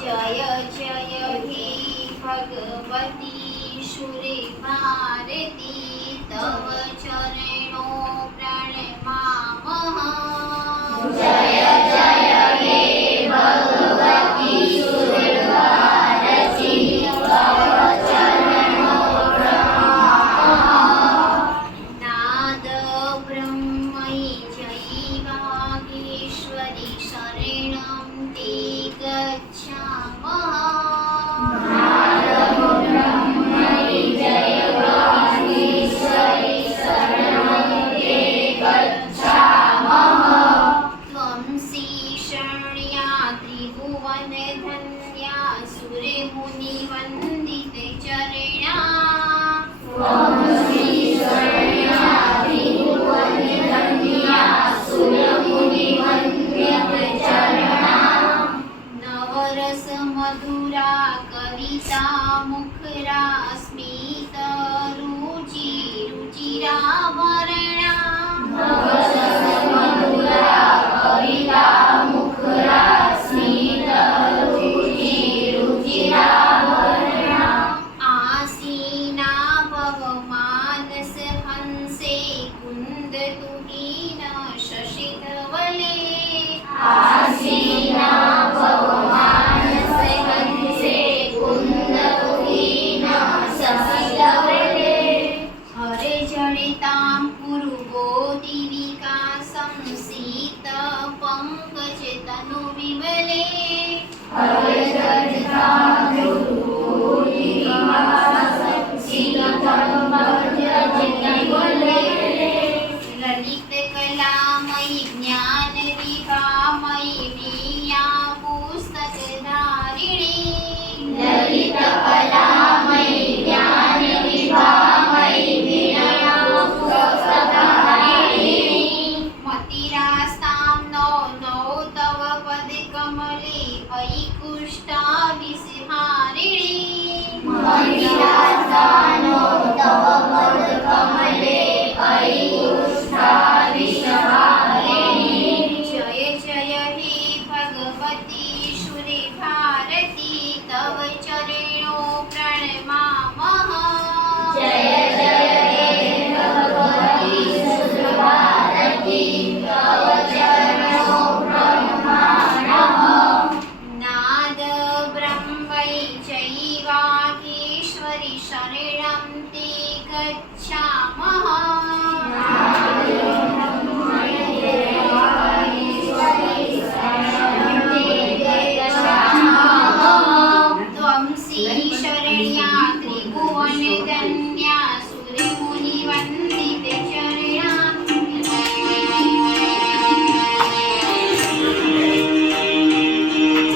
जय जय हे भगवती शुरे भारती तव चरणों प्रणमामः। जय जय हे भगवती शुरे भारती तव चरणों प्रणमामः। नाद ब्रह्मै जैवागेश्वरि शरणं ते गच्छामः। त्वं शरण्या त्रिभुवनधन्या सुरमुनिवन्दितचरणा। नवरस मधुरा कविता मुखरा स्मित रुचि रुचिराभरणा। आसीना भवमानस हंसे कुंद तुहीन शशिधवले। हरे जडितां पुरुबोधिविकासं शीत पंकज तनु विमले। ललित कलामयी ज्ञान विभामयी वीणा पुस्तक धारिणी। मतिरास्तां नौ नौ तव पद कमले अयि कुष्ठा विषहारिणी। जय जय हे भगवती शुरे भारती तव चरणों